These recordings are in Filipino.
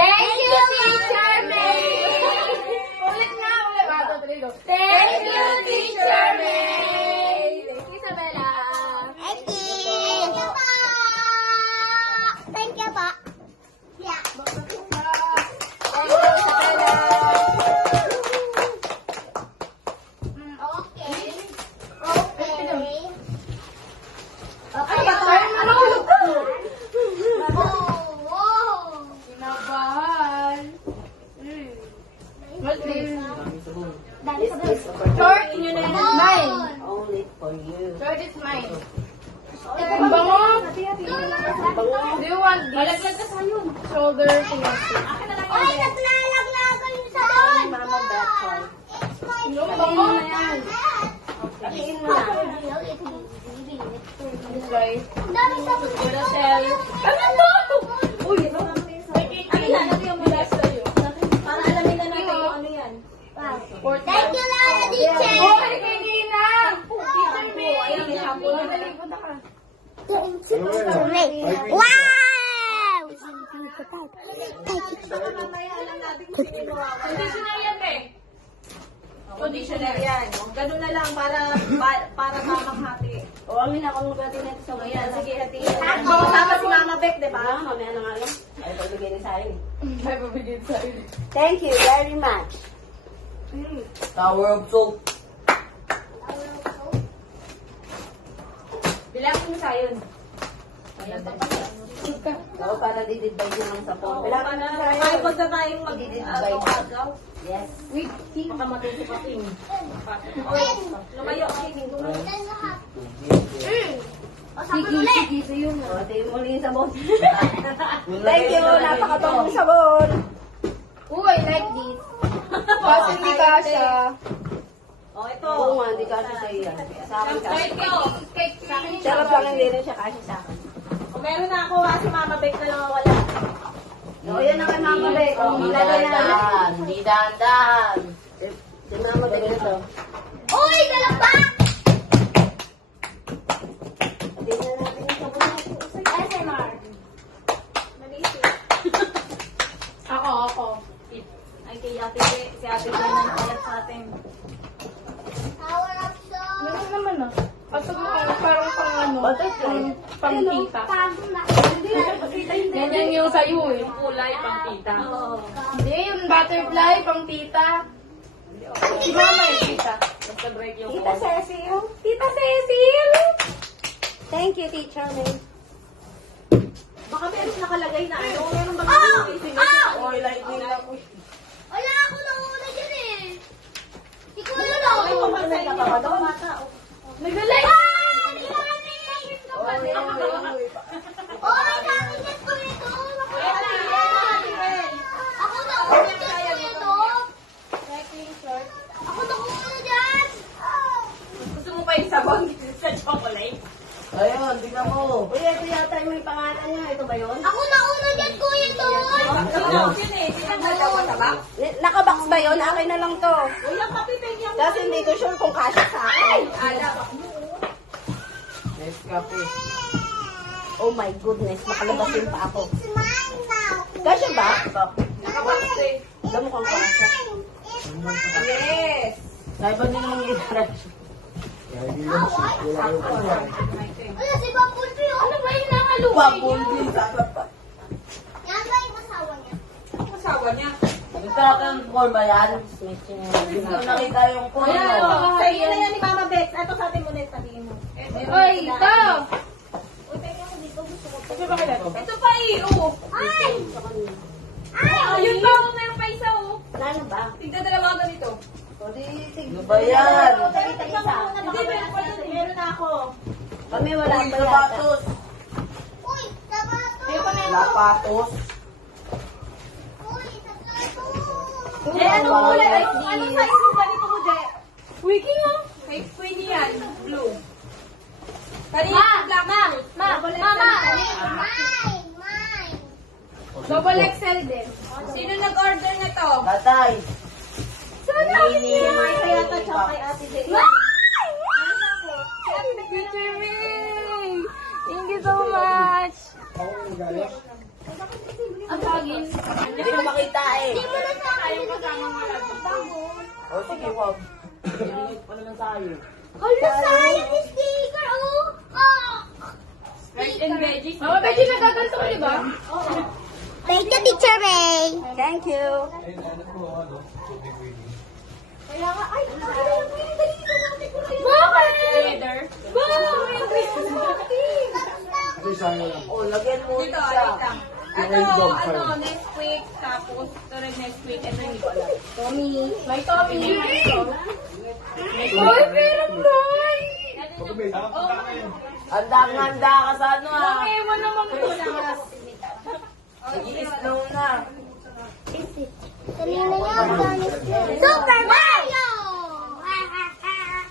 Thank you, Teacher May! Ulit nga, ulit. 1, 2, 3, go. Thank you, Teacher May! Thank you, Isabella. Thank you po. Thank you po. Yeah. Thank you, Isabella. Okay. Okay. Ay, nahulog ka. Oh. Kinabahan. What's this? Dami sa Short, yun na yun. Mine. Only for you. Short is mine. Ang bango. Do you want this? Malaglag ka sa'yo. Shoulder thing. Ay, naglalaglagan yung sabon. Mama Bethel. Yung bango na yan. Sabihin mo na. This way. Ang dami sabon dito. Shell. Ano to? Uy, ano? Para alamin na natin kung ano yan. Thank you, Lola Teacher. Okay, kay Nina. Teacher May. Ayun, may hapon. Punta ka. Wow! Mamaya alam natin kung sino mo. Conditioner yan, Pe. Conditioner yan. Ganun na lang para tamang hati. O, amin ako mag-hati na ito sa mga. Ayan, sige, hatiin. Ako. Kasama si Mama Beck, di ba? Mamaya na nga lang. Ay, pagbigay niya sa akin. Ay, pabigyan sa'yo. Thank you very much. Tower of soap. Bilangin mo sa'yo. Oo, para dididbay nyo lang sa phone. Bilangin na sa akin. Ay, pag na tayong mag-agaw. Yes. Wait, Baka matuto pa king. Lumayo ka king. sige, sa'yo na. O, tingin mo ulit yung sabon. Thank you. Napakatong sabon. Oh, I like this. Kasi hindi kasha. O, ito. Oo nga, hindi kasi sa iyo. Sa akin kasi. Cake. Sarap lang hindi rin siya kasi sa akin. O, meron na ako. Si Mama Beck na lang wala. O, yan na kay Mama Beck. O, ilagay na. Hindi dahan-dahan. Si Mama Beck na to. Uy, dalawa! Tingnan natin yung sabon natin. SMR. Ako. Ay, kay Ate Beck. Si Ate Beck na nakalat sa atin. Power up song. Meron naman ah. Pasok mo kayo, parang pang ano, pang tita. Pagod na. Ganyan yung sa'yo eh. Kulay pang tita. Oo. Hindi, yung butterfly, pang tita. Si mama yung tita. Basta break yung Tita Cecil. Tita Cecil! Thank you, Teacher May. Baka meron nakalagay na ano. Meron bang Oh, like din ako. Wala ako nauna dyan eh. Ikaw na lang. Ay, pamasay ka pa doon. Nag-like! Di ba kami? Oh, may nakinis ko ito. Ako nauna dyan ko ito. Ako nauna dyan. Gusto mo pa yung sabon sa chocolate? Ayun, tingnan mo. Uy, ito yata yung may pangalan niya. Ito ba yun? Ako nauna dyan ko ito. Sino? Sino eh? Sino ang dalawa sa box? Nakabox ba yun? Akin na lang to. Uy, ang kapitay niya. Kasi hindi ko sure kung kasya sa akin. Nescafe. Oh my goodness, makalabasin pa ako. It's mine now. Kasya ba? Nakabox eh. Alam mo kung kasya. Yes! Dahil ba din yung i-fresh? Wala si Bumblebee. Ano ba yung nangaluwa Pabulbul ka pa. Yan ba yung asawa niya? Ang asawa niya. Nagkakaroon call ba yan? Hindi ko nakita yung call. Sa iyo na yan ni Mama Bex. Ito sa atin muna yung sabihin mo. Oy, ito! Ito pa eh. Oh. Ay! Ayun pa. Oh, meron pa isa oh. Ano ba? Tignan dalawa ka dito. Ano ba yan? Hindi, meron na ako. Kami wala pa yata. Uy, sapatos! Lapatos. Uy, sapatos! Eh, anong kulay? Like Anong size mo ganito mo, Je? Wiki mo. Kay Queenie yan. Blue. Kanina, black. Mama! Mine! Mine! Double XL din. Sino nag-order na to? Tatay. Si Martha yata tsaka kay Ate De. Teacher May! Thank you so much! Ang pagin. O sige, wag. Ilinit pa naman tayo. Hala, sayang yung sticker, oh! Oh! Rice and veggies. Mama, Bechi, nagaganto ko, di ba? Thank you, Teacher May! Thank you. Kaya nga, ay, nakakailan mo yung dalito natin ko rin. Together. O, lagyan mo Dito, isa. wait lang. Ano, next week, tapos, turn next week, ito hindi ko alam. Tommy. May Tommy. Uy, pero boy! Handa ka sa ano ah. Ewan naman ito na. Nag-i-snow na. Kanina niya ang ganis niya. Super Mario!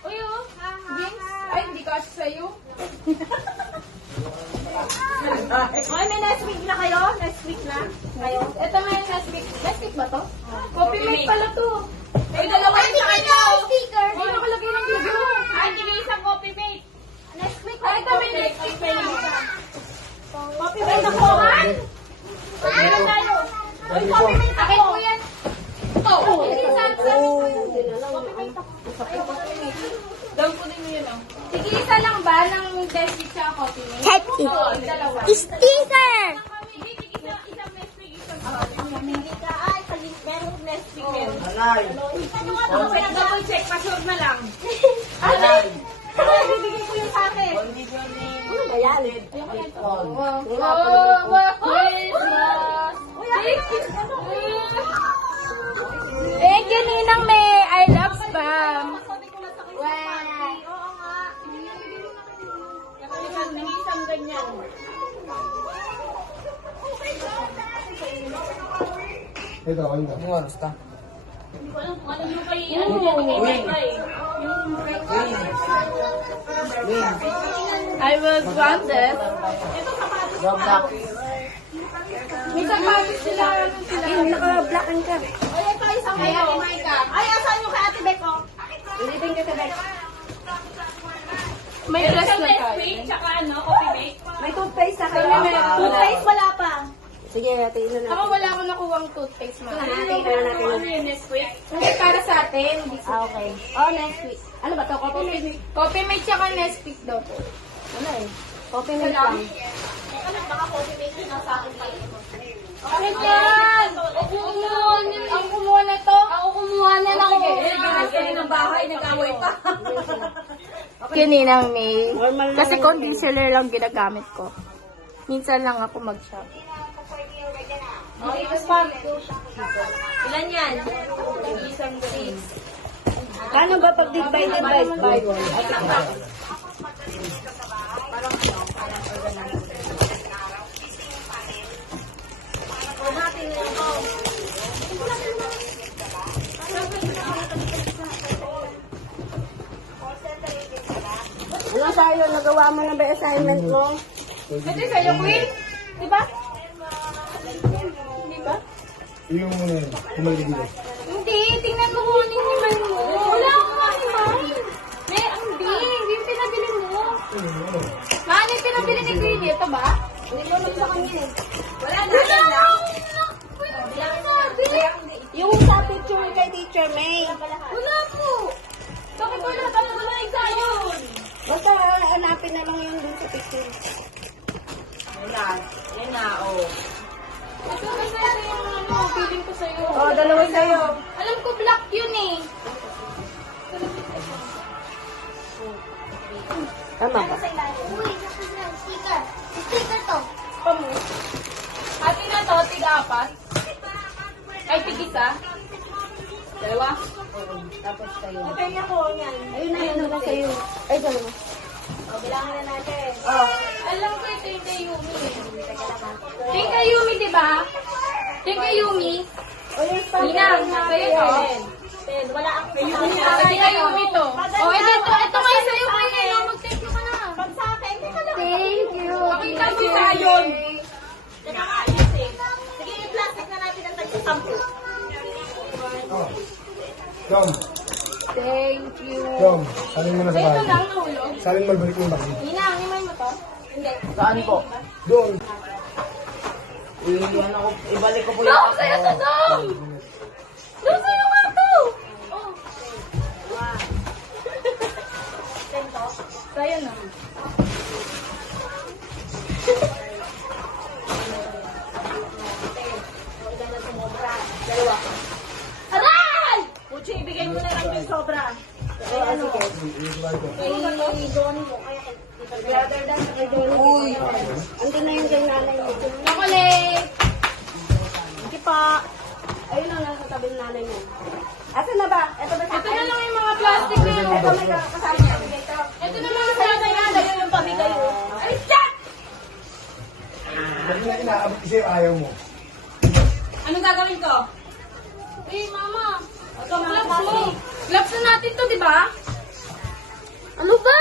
Uy, oh. James? Ay, hindi kasi sa'yo. Okay, may next week na kayo? Next week na? Kayo? Ito nga yung last week. Last week ba to? Coffee mate pala to. May dalawa Ay, yung di sa ba kanya. niya sticker? Hindi nakalagay ng video. Ay, hindi isang coffee mate. Next week, Ay, ito may next week na yung isa. Coffee mate ako, ha? Meron tayo. Uy, coffee mate ako. Akin ko yan. Ito. Hindi salsa. Daw po din mo yun, oh. Sige, isa lang ba ng last week sa coffee mate? Happy. Oo, dalawa. Sticker! Isang next week, isang Ay, meron next week. Meron. Alay. Ako pinag-double check, pa-sure na lang. Alay. Ay, bibigay ko yun sa akin. Conditioning. Ano ba yan? Wow, wow, Christmas. Thank you, Ninang May. I love spam. Oo nga. May isang ganyan. Ito, ayun na. Anong oras ka? Hindi ko alam kung ano yung kay, ano yung kay Bye. Win. I was wanted. Roblox. May sapatos sila. Ano sila? Naka-blackan ka. Ay, ito isang Ay, Ate Maika. Ay, asan yung kay Ate Beck, oh? Ulitin ka sabay. May Ito dress isang na next tayo. week, tsaka ano, coffee mate. May toothpaste na kayo. Kami meron. Toothpaste wala pa. Sige, tingnan natin. Ako wala akong nakuha ang toothpaste, ma. Ano yun next week? Hindi para sa atin. Hindi sa Okay. Oh, next week. Ano ba to? Coffee mate? Coffee mate tsaka next week daw po. Ano eh? Coffee mate lang. Ano yan? Ang kumuha na to? Ako kumuha na lang. Sige, ng bahay, nag-away pa. Kininang May. Normal Kasi lang. conditioner lang ginagamit ko. Minsan lang ako mag-shop. Okay, mas pa. Ilan yan? Isang six. Paano ba pag divided by 5? Ano sa'yo? Nagawa mo na ba yung assignment mo? Ito sa'yo, Queen? Diba? Diba? Yung kumali dito. Hindi, tingnan mo kung ano yung himay mo. Wala akong himay. May, hindi yung pinabili mo. Ano yung pinabili ni Queen? Ito ba? Hindi ko alam sa kanya eh. Wala na. Yung sa picture kay Teacher May. Wala po. Bakit wala ka na wala yun? Basta hanapin na lang yung dun sa picture. Yan na, oh. Ito kasi ito yung ano, feeling ko sa'yo. Oh, dalawa sa'yo. Alam ko black yun eh. Tama ba? Uy, sticker. Sticker to. Atin na to, tig-apat. Ay, tig-isa. Dalawa. Tapos kayo. Okay, ako yan. Ayun na, yun na sa'yo. Ay, dalawa. O, bilangin na natin. Alam ko ito yung kay Yumi. Ito yung kay Yumi, diba? Ito yung kay Yumi. Ninang, sa'yo to. Wala ang Ito kay Yumi to. O, ito nga yung sa'yo, Queen. Mag-thank you ka na. Pag sa akin, teka lang. Thank you. Pakita mo Si sa Sayon. Nakakaayos eh. Sige, yung plastic na natin ang tag-sample. Dom, Thank you. Dom, salin mo na sa Ito bahay. lang, nahulog. Salin mo, balik mo yung bagi. Ninang, himay mo to? Hindi. Saan po? Doon. Iwan ako, ibalik ko po Dom, sa'yo to, Dom! Dom, sa'yo nga to! Oh. Sa'yo na. Aray! Puchi, ibigay mo na lang yung sobra. Kay ano? Kay Johnny mo. Kaya other than kay Johnny. Uy! Andun na yung kay nanay mo. Chocolate! Hindi pa. Ayun lang nasa tabi ng nanay mo. Asa na ba? Ito ba? Ito na lang yung mga plastic na yun. Ito may kasama sa ito. Ito na lang yung plastic na yun. Yung pabigay mo. Ay, shit! Bakit na inaabot kasi ayaw mo? Anong gagawin ko? Eh, mama. Gloves mo. Gloves na natin to, di ba? Ano ba?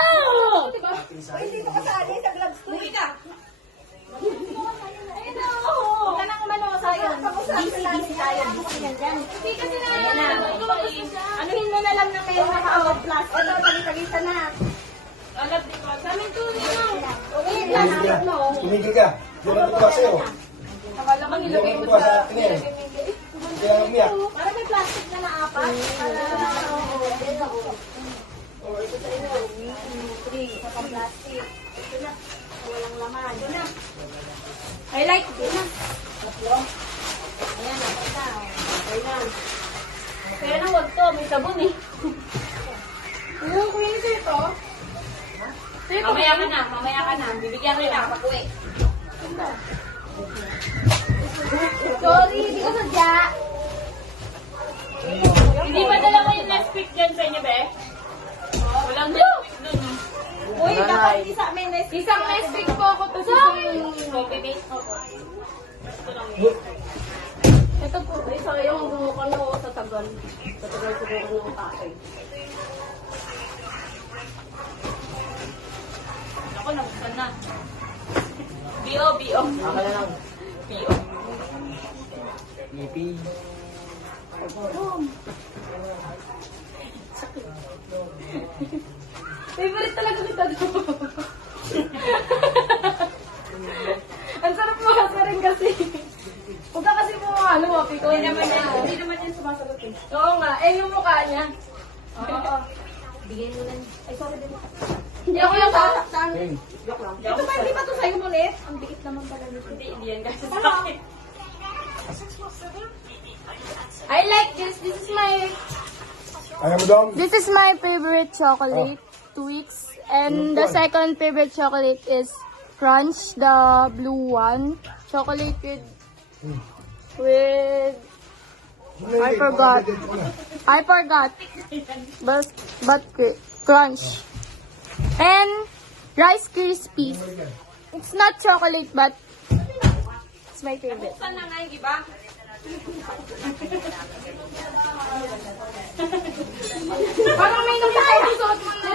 Di ba? Hindi ko kasali sa gloves ko. Bumi ka. Ay, no. Huwag ka nang umano sa akin. Busy tayo. Hindi kasi na. Anuhin mo na lang na may naka-awag plastic. Ito, tagi-tagisa na. Alam, di ba? Sa amin to, nino. Okay, plastic mo. Tumigil ka. Di ba tutuwa sa'yo? Akala ko Hindi nilagay ako mo tutuwa sa sa... akin eh. Hindi ka umiyak. Para may plastic na naapat. Para ito sa inyo. 3 sa pang-plastic. Ito na. Walang laman. Ito na. I like this. Tatlo. Ayan, dapat na. Okay na. Kaya nang wag to, may sabon eh. Yung kuya nito ito. Mamaya ka na. Bibigyan ko na pag uwi. Sorry, hindi ko sadya. Hindi ba dala ko yung last pick dyan sa inyo, be? Walang last pick nun. Uy, dapat hindi sa amin. Isang nice pick po ako to sa Copy paste mo po. Ito po, isa yung bumukan ako sa tagal. Sa tagal siguro ng tatay. Ako, nabuksan na. B.O. Ako na lang. B.O. Ipi. favorite talaga kita to. Ang sarap mo ka rin kasi. Huwag ka kasi mo ano, mapiko. Hindi naman yan sumasagot eh. Oo nga, yung mukha niya. Oo. Bigyan mo lang. Ay, sorry din. Hindi ako yung sasaktan. Hey. Ito ba, hindi ba ito sa'yo ulit? Ang biit naman pala nito. Hindi yan kasi sa akin. I like this. This is my favorite chocolate, Twix. And the second favorite chocolate is Crunch, the blue one. Chocolate with I forgot. But Crunch. And Rice Krispies. It's not chocolate, but it's my favorite. Saan na nga yung iba? Parang may nakikisuot mo na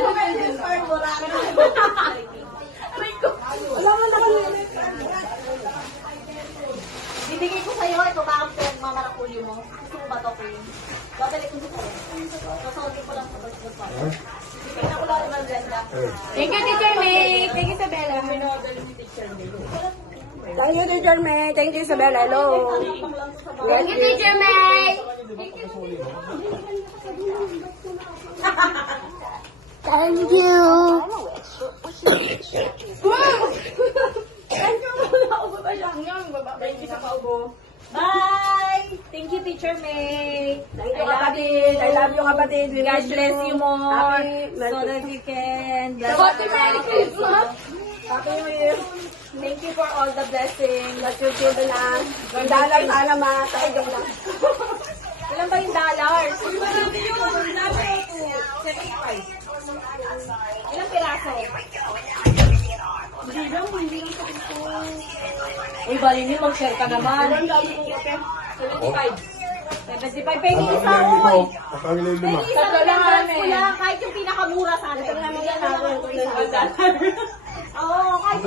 Alam mo naman yun. Bibigay ko sa'yo, ito ba ang mamarakuli mo? Gusto mo ba ito, Queen? Babalik ko sa'yo. Sasaugin ko lang sa bastos pa. Bibigay na ko lang ng Brenda. Thank you, Teacher May. Thank you, Isabella. Thank you, Teacher May. Thank you, Isabella. Hello. Thank you, Teacher May. Thank you. Bye! Thank you, Teacher May. Thank you, kapatid. I love you, kapatid. God bless you more. So that you can bless Happy Merry Christmas. Happy New Year. Thank you for all the blessings that you've given us. Yung dollar sana makakaigang lang. Ilan ba yung dollars? Marami yun. Dami ako. 75. Ilang piraso? Uy, bali niyo, mag-share ka naman. 75. 75. Pengi isa, Ang oy! pangilin lima. Pengi isa, remembrance ko lang. Kahit yung pinakamura sa atin. Ito naman yan. Oo, kahit